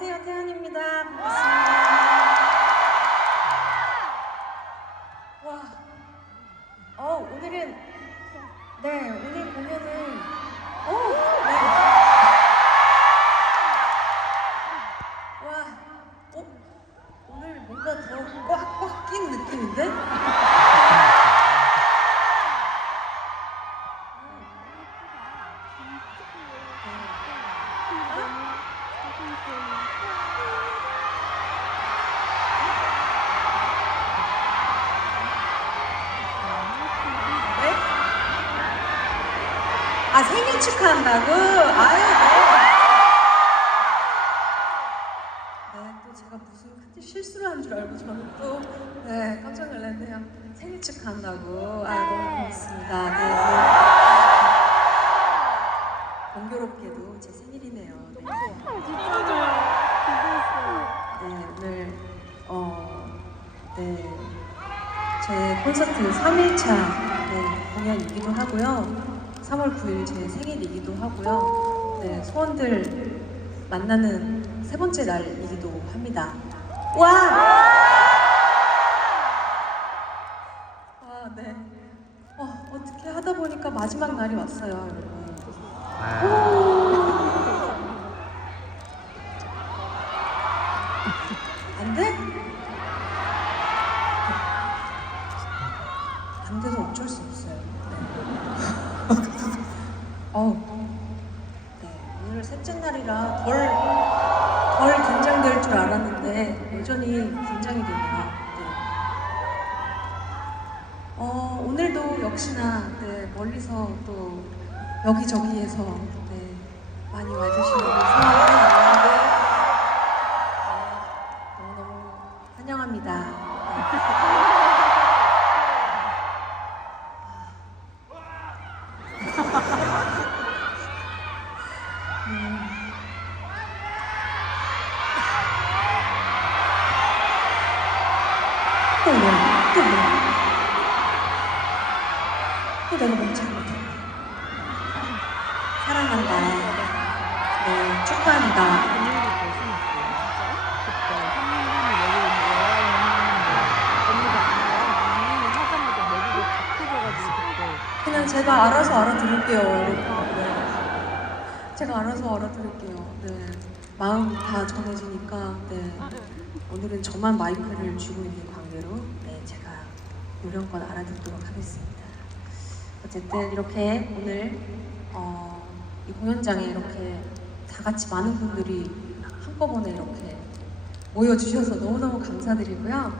안녕하세요 태연입니다. 반갑습니다. 아 생일 축하한다고? 아유 네. 네 또 제가 무슨 큰 실수를 한 줄 알고 저는 또 네, 깜짝 놀랐네요. 생일 축하한다고. 네. 아 너무 고맙습니다. 네. 네. 공교롭게도 제 생일이네요. 네. 좋아요 네 오늘 어네제 콘서트 3일차 네, 공연이기도 하고요. 3월 9일 제 생일이기도 하고요. 네, 소원들 만나는 세 번째 날이기도 합니다. 와! 아, 네. 어, 어떻게 하다 보니까 마지막 날이 왔어요, 여러분. 아. 안 돼! 셋째 날이라 덜, 덜 긴장될 줄 알았는데 여전히 긴장이 됩니다. 네. 어, 오늘도 역시나 네, 멀리서 또 여기저기에서 네, 많이 와주시는 분들 때문에 괜찮거든. 사랑한다. 네, 축하한다. 그냥 제가 알아서 알아들을게요, 네. 제가 알아서 알아들을게요. 네. 마음 다 전해지니까, 네. 오늘은 저만 마이크를 주고 있는 관계로, 네, 제가 요령껏 알아듣도록 하겠습니다. 어쨌든 이렇게 오늘 어, 이 공연장에 이렇게 다 같이 많은 분들이 한꺼번에 이렇게 모여주셔서 너무너무 감사드리고요.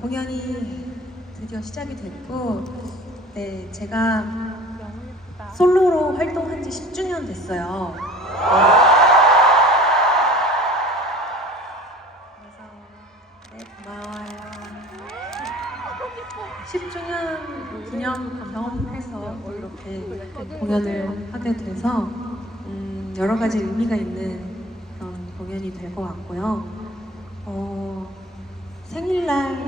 공연이 드디어 시작이 됐고, 네, 제가 아, 솔로로 활동한 지 10주년 됐어요. 네. 공연을 하게 돼서 음, 여러 가지 의미가 있는 그런 공연이 될 것 같고요. 어, 생일날에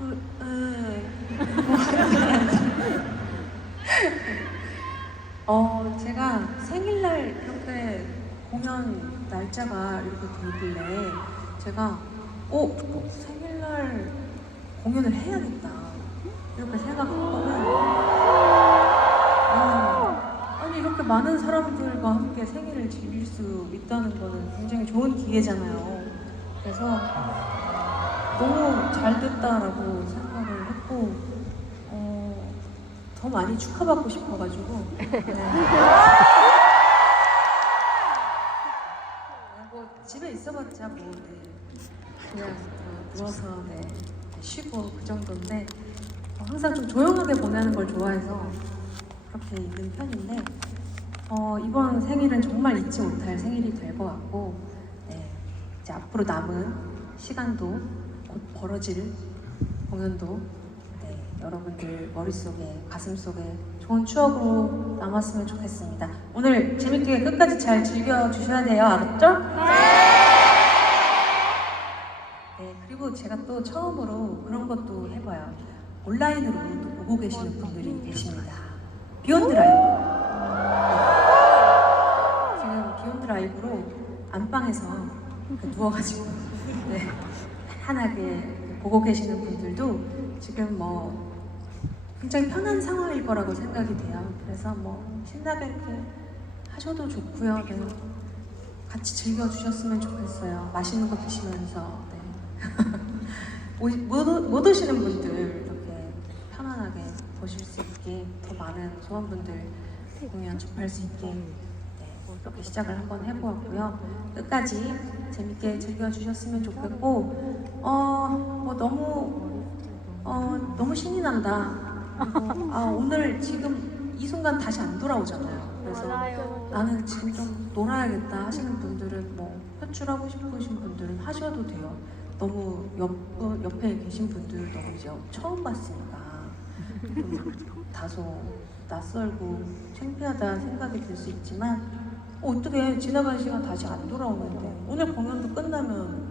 으, 으. 어, 제가 생일날 이렇게 공연 날짜가 이렇게 되길래 제가 어? 생일날 공연을 해야겠다 이렇게 생각하고는 아, 아니 이렇게 많은 사람들과 함께 생일을 즐길 수 있다는 거는 굉장히 좋은 기회잖아요 그래서 너무 잘 됐다라고 생각을 했고 어, 더 많이 축하받고 싶어가지고 네. 뭐, 집에 있어봤자 뭐 네. 그냥 어, 누워서 네. 쉬고 그 정도인데 어, 항상 좀 조용하게 보내는 걸 좋아해서 그렇게 있는 편인데 어, 이번 생일은 정말 잊지 못할 생일이 될 것 같고 네, 이제 앞으로 남은 시간도 곧 벌어질 공연도 네, 여러분들 머릿속에 가슴속에 좋은 추억으로 남았으면 좋겠습니다. 오늘 재밌게 끝까지 잘 즐겨주셔야 돼요. 알았죠? 네! 제가 또 처음으로 그런 것도 해봐요. 온라인으로 또 보고 계시는 분들이 계십니다. 비욘드 라이브. 지금 비욘드 라이브로 안방에서 누워가지고 네, 편하게 보고 계시는 분들도 지금 뭐 굉장히 편한 상황일 거라고 생각이 돼요. 그래서 뭐 신나게 이렇게 하셔도 좋고요. 네, 같이 즐겨주셨으면 좋겠어요. 맛있는 거 드시면서. 못, 오- 못 오시는 분들 이렇게 편안하게 보실 수 있게 더 많은 소원분들 공연 접할 수 있게 네, 이렇게 시작을 한번 해보았고요. 끝까지 재밌게 즐겨주셨으면 좋겠고 어, 뭐 너무 어, 너무 신이 난다. 그리고 아, 오늘 지금 이 순간 다시 안 돌아오잖아요. 그래서. 나는 지금 좀 놀아야겠다 하시는 분들은 뭐 호출하고 싶으신 분들은 하셔도 돼요. 너무 옆, 어, 옆에 계신 분들도 이제 처음 봤으니까 좀 다소 낯설고 창피하다 생각이 들 수 있지만 어, 어떻게 지나간 시간 다시 안 돌아오는데 오늘 공연도 끝나면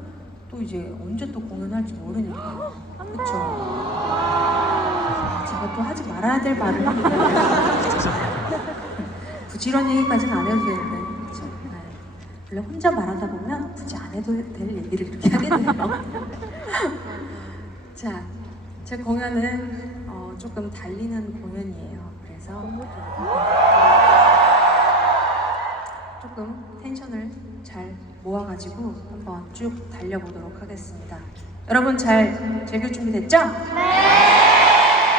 또 이제 언제 또 공연할지 모르니까 그쵸? 제가 또 하지 말아야 될 말을 부지런 얘기까지는 안 해도 되는데. 원래 혼자 말하다 보면 굳이 안 해도 될 얘기를 이렇게 하게 돼요. 자, 제 공연은 어, 조금 달리는 공연이에요. 그래서 조금 텐션을 잘 모아가지고 한번 쭉 달려보도록 하겠습니다. 여러분 잘 즐길 준비 됐죠? 네!